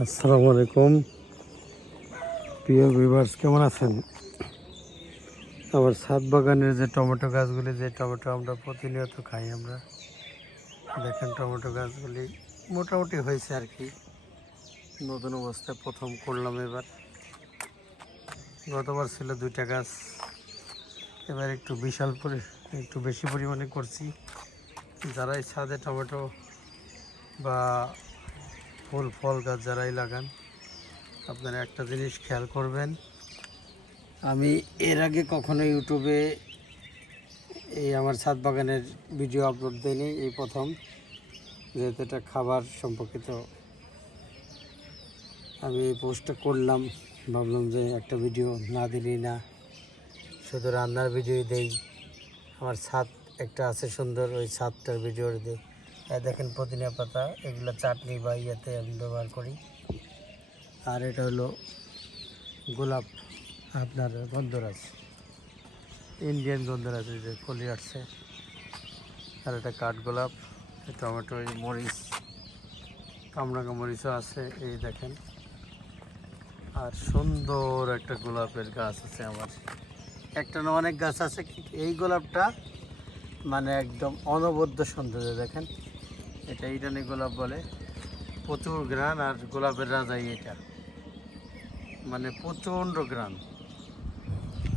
আসসালামু আলাইকুম প্রিয় ভিউয়ার্স, কেমন আছেন? আমার ছাদ বাগানের যে টমেটো গাছগুলি, যে টমেটো আমরা প্রতিনিয়ত খাই, আমরা দেখেন টমেটো গাছগুলি মোটামুটি হয়েছে আর কি। নতুন অবস্থায় প্রথম করলাম এবার। গতবার ছিল 2টা গাছ, এবার একটু বেশি পরিমাণে করছি। যারাই ছাদে টমেটো বা ফুল ফল গাছ যারাই লাগান, আপনারা একটা জিনিস খেয়াল করবেন, আমি এর আগে কখনো ইউটিউবে এই আমার ছাদ বাগানের ভিডিও আপলোড দিইনি, এই প্রথম। যেহেতু এটা খাবার সম্পর্কিত, আমি এই পোস্টটা করলাম, ভাবলাম যে একটা ভিডিও না দিলেই না, শুধু রান্নার ভিডিওই দেই। আমার ছাদ একটা আছে সুন্দর, ওই ছাদটার ভিডিও দিই। দেখেন পুদিনা পাতা, এগুলো চাটনি বা ইয়েতে আমি ব্যবহার করি। আর এটা হলো গোলাপ, আপনার গন্ধরাজ, ইন্ডিয়ান গন্ধরাজ, এই যে কলি আসছে। আর এটা কাঠগোলাপ, টমেটো, এই মরিচ, কামরাঙা মরিচও আছে, এই দেখেন। আর সুন্দর একটা গোলাপের গাছ আছে আমার, একটা না অনেক গাছ আছে। এই গোলাপটা মানে একদম অনবদ্য সৌন্দর্য, দেখেন। এটা ইরানি গোলাপ বলে, প্রচুর ঘ্রাণ, আর গোলাপের রাজাই এটা, মানে প্রচণ্ড ঘ্রাণ।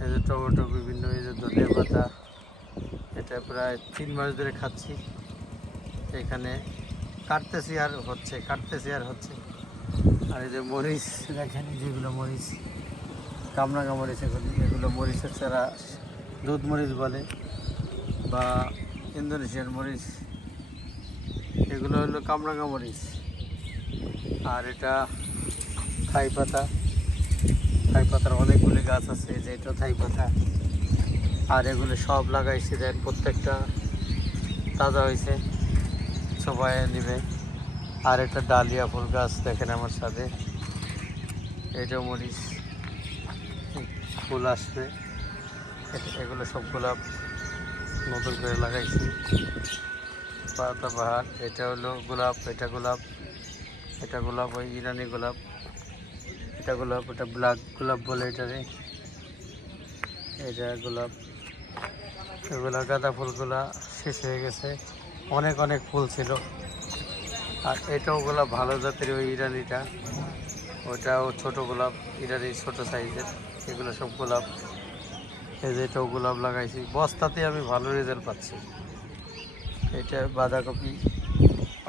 এই যে টমেটো, বিভিন্ন, এই যে ধনিয়া পাতা, এটা প্রায় 3 মাস ধরে খাচ্ছি। এখানে কাটতেছি আর হচ্ছে। আর এই যে মরিচ দেখেন, যেগুলো মরিচ, কামরাঙা মরিচ, এগুলো মরিচের চারা, দুধ মরিচ বলে বা ইন্দোনেশিয়ান মরিচ, এগুলো হলো কামরাঙা মরিচ। আর এটা থাই পাতার অনেকগুলি গাছ আছে, যে এটা থাই পাতা। আর এগুলো সব লাগাইছি, দেন প্রত্যেকটা তাজা হয়েছে, সবাই নেবে। আর একটা ডালিয়া ফুল গাছ দেখেন আমার সাথে, এটাও মরিচ, ফুল আসবে। এগুলো সব গোলাপ নতুন করে লাগাইছি, পাতা বাহার। এটা হলো গোলাপ, এটা গোলাপ, ওই ইরানি গোলাপ, এটা ব্ল্যাক গোলাপ বলে এটারে, এটা গোলাপ। এগুলা গাঁদা ফুলগুলা শেষ হয়ে গেছে, অনেক ফুল ছিল। আর এটাও গোলাপ ভালো জাতের, ওই ইরানিটা, ওটাও ছোট গোলাপ, ইরানি ছোট সাইজের। এগুলো সব গোলাপ। এই যে এটাও গোলাপ লাগাইছি, বস্তাতে আমি ভালো রেজাল্ট পাচ্ছি। এটা বাঁধাকপি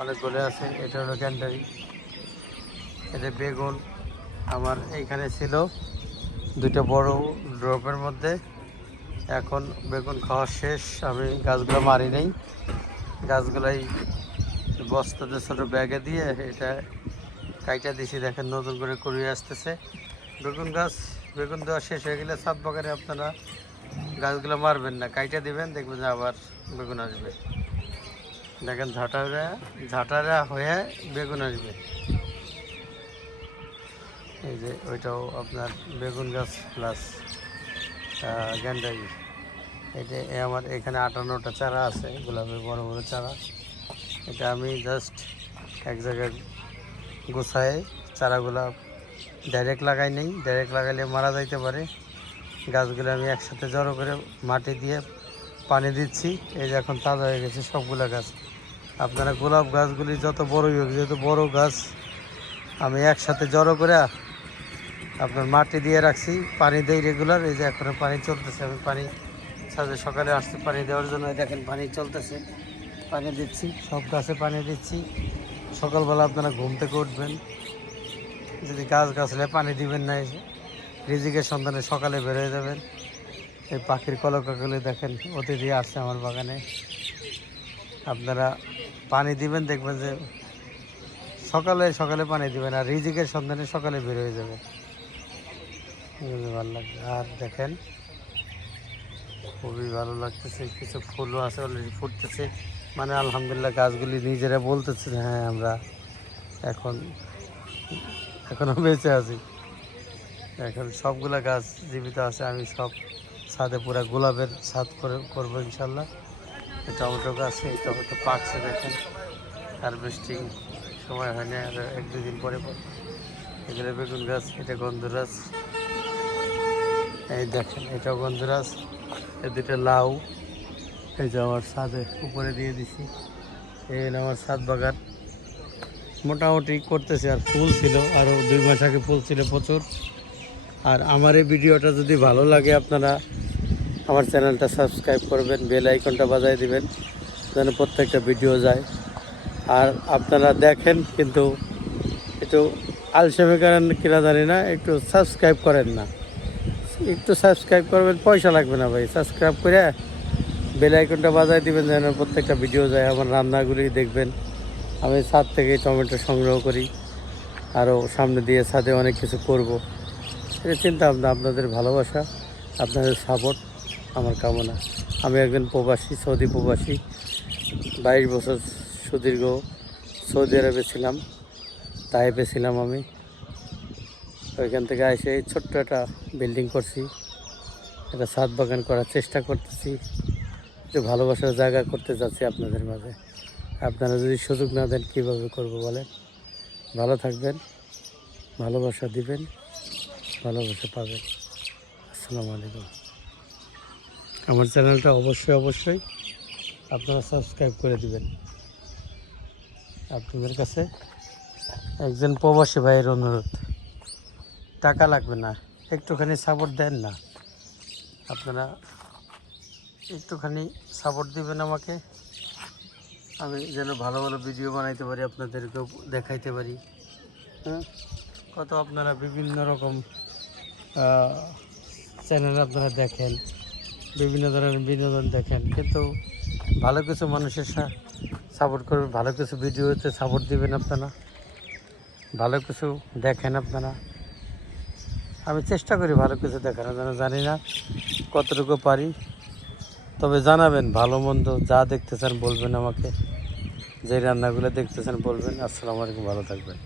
অনেকগুলো আছে, এটা হলো ক্যান্ডারি। এটা বেগুন, আমার এইখানে ছিল 2টা বড় ড্রপের মধ্যে। এখন বেগুন খাওয়া শেষ, আমি গাছগুলো মারি নেই, গাছগুলাই বস্তাতে ছোটো ব্যাগে দিয়ে এটা কাইটা দিছি। দেখেন নতুন করে কুড়িয়ে আসতেছে বেগুন দেওয়া শেষ হয়ে গেলে ছাদ বাগানে আপনারা গাছগুলো মারবেন না, কাইটা দিবেন, দেখবেন যে আবার বেগুন আসবে। দেখেন ঝাঁটারা হয়ে বেগুন আসবে। এই যে ওইটাও আপনার বেগুন গাছ প্লাস গ্যান্ডারি। এটা আমার এখানে 58টা চারা আছে, গোলাপের বড় বড় চারা। এটা আমি জাস্ট এক জায়গায় গোছায় চারাগুলা ডাইরেক্ট লাগাই নেই, ডাইরেক্ট লাগাইলে মারা যাইতে পারে। গাছগুলো আমি একসাথে জড়ো করে মাটি দিয়ে পানি দিচ্ছি। এই যে এখন তাজা হয়ে গেছে সবগুলা গাছ। আপনারা গোলাপ গাছগুলি যত বড়ই হোক, যেহেতু বড় গাছ, আমি একসাথে জড়ো করে আপনার মাটি দিয়ে রাখছি, পানি দেই রেগুলার। এই যে এখন পানি চলতেছে, আমি পানি সাথে সকালে আসছি পানি দেওয়ার জন্য। দেখেন পানি চলতেছে, পানি দিচ্ছি, সব গাছে পানি দিচ্ছি। সকালবেলা আপনারা ঘুম থেকে উঠবেন, যদি গাছলে পানি দিবেন না, রিজিকের সন্ধানে সকালে বেরোয় যাবেন। এই পাখির কলকাকলি দেখেন, অতিথি আসছে আমার বাগানে। আপনারা পানি দিবেন, দেখবেন যে সকালে পানি দিবেন, আর রিজিকের সন্ধানে সকালে বেরোয় যাবে, ভালো লাগবে। আর দেখেন খুবই ভালো লাগতেছে, কিছু ফুলও আছে অলরেডি ফুটতেছে, মানে আলহামদুলিল্লাহ গাছগুলি নিজেরা বলতেছে যে হ্যাঁ আমরা এখনো বেঁচে আছি। এখন সবগুলা গাছ জীবিত আছে। আমি সব ছাদে পুরো গোলাপের ছাদ করবো ইনশাল্লাহ। টমেটো গাছ, এই টমেটো পাকছে দেখেন, হারভেস্টিং সময় হয়নি, আর 1-2 দিন পরে এগুলো বেগুন গাছ, এটা গন্ধরাজ, এই দেখেন এটাও গন্ধরাজ, এই দুটো লাউ। এই যে আমার ছাদে উপরে দিয়ে দিছি, এই হলো আমার ছাদ বাগান। মোটামুটি করতেছে, আর ফুল ছিল আরও 2 মাস আগে, ফুল ছিল প্রচুর। আর আমার এই ভিডিওটা যদি ভালো লাগে আপনারা আমার চ্যানেলটা সাবস্ক্রাইব করবেন, বেল আইকনটা বাজায় দিবেন যেন প্রত্যেকটা ভিডিও যায়। আর আপনারা দেখেন কিন্তু একটু আলসেমি করেন কিনা জানি না, একটু সাবস্ক্রাইব করেন না। একটু সাবস্ক্রাইব করবেন, পয়সা লাগবে না ভাই, সাবস্ক্রাইব করে বেল আইকনটা বাজায় দিবেন যেন প্রত্যেকটা ভিডিও যায়। আমার রান্নাগুলি দেখবেন। আমি ছাদ থেকে টমেটো সংগ্রহ করি, আরও সামনে দিয়ে ছাদে অনেক কিছু করব। এটা চিন্তা ভাবনা, আপনাদের ভালোবাসা, আপনাদের সাপোর্ট আমার কামনা। আমি একজন প্রবাসী, সৌদি প্রবাসী, 22 বছর সুদীর্ঘ সৌদি আরবে ছিলাম, তাইপে ছিলাম আমি। ওইখান থেকে এসে এই ছোট্ট একটা বিল্ডিং করছি, একটা ছাদ বাগান করার চেষ্টা করতেছি, একটু ভালোবাসার জায়গা করতে যাচ্ছি আপনাদের মাঝে। আপনারা যদি সুযোগ না দেন কীভাবে করবো বলেন? ভালো থাকবেন, ভালোবাসা দিবেন, ভালোবাসা পাবেন। আসসালামু আলাইকুম। আমার চ্যানেলটা অবশ্যই আপনারা সাবস্ক্রাইব করে দিবেন। আপনাদের কাছে একজন প্রবাসী ভাইয়ের অনুরোধ, টাকা লাগবে না, একটুখানি সাপোর্ট দেন না। আপনারা একটুখানি সাপোর্ট দিবেন আমাকে, আমি যেন ভালো ভালো ভিডিও বানাইতে পারি, আপনাদেরকেও দেখাইতে পারি। হ্যাঁ, কত আপনারা বিভিন্ন রকম চ্যানেল আপনারা দেখেন, বিভিন্ন ধরনের বিনোদন দেখেন, কিন্তু ভালো কিছু মানুষের সাপোর্ট করবেন, ভালো কিছু ভিডিওতে সাপোর্ট দিবেন আপনারা, ভালো কিছু দেখেন আপনারা। আমি চেষ্টা করি ভালো কিছু দেখানোর জন্য, জানি না কতটুকু পারি, তবে জানাবেন ভালো মন্দ যা দেখতে চান বলবেন আমাকে, যে রান্নাগুলো দেখতে চান বলবেন। আসসালামু আলাইকুম, ভালো থাকবেন।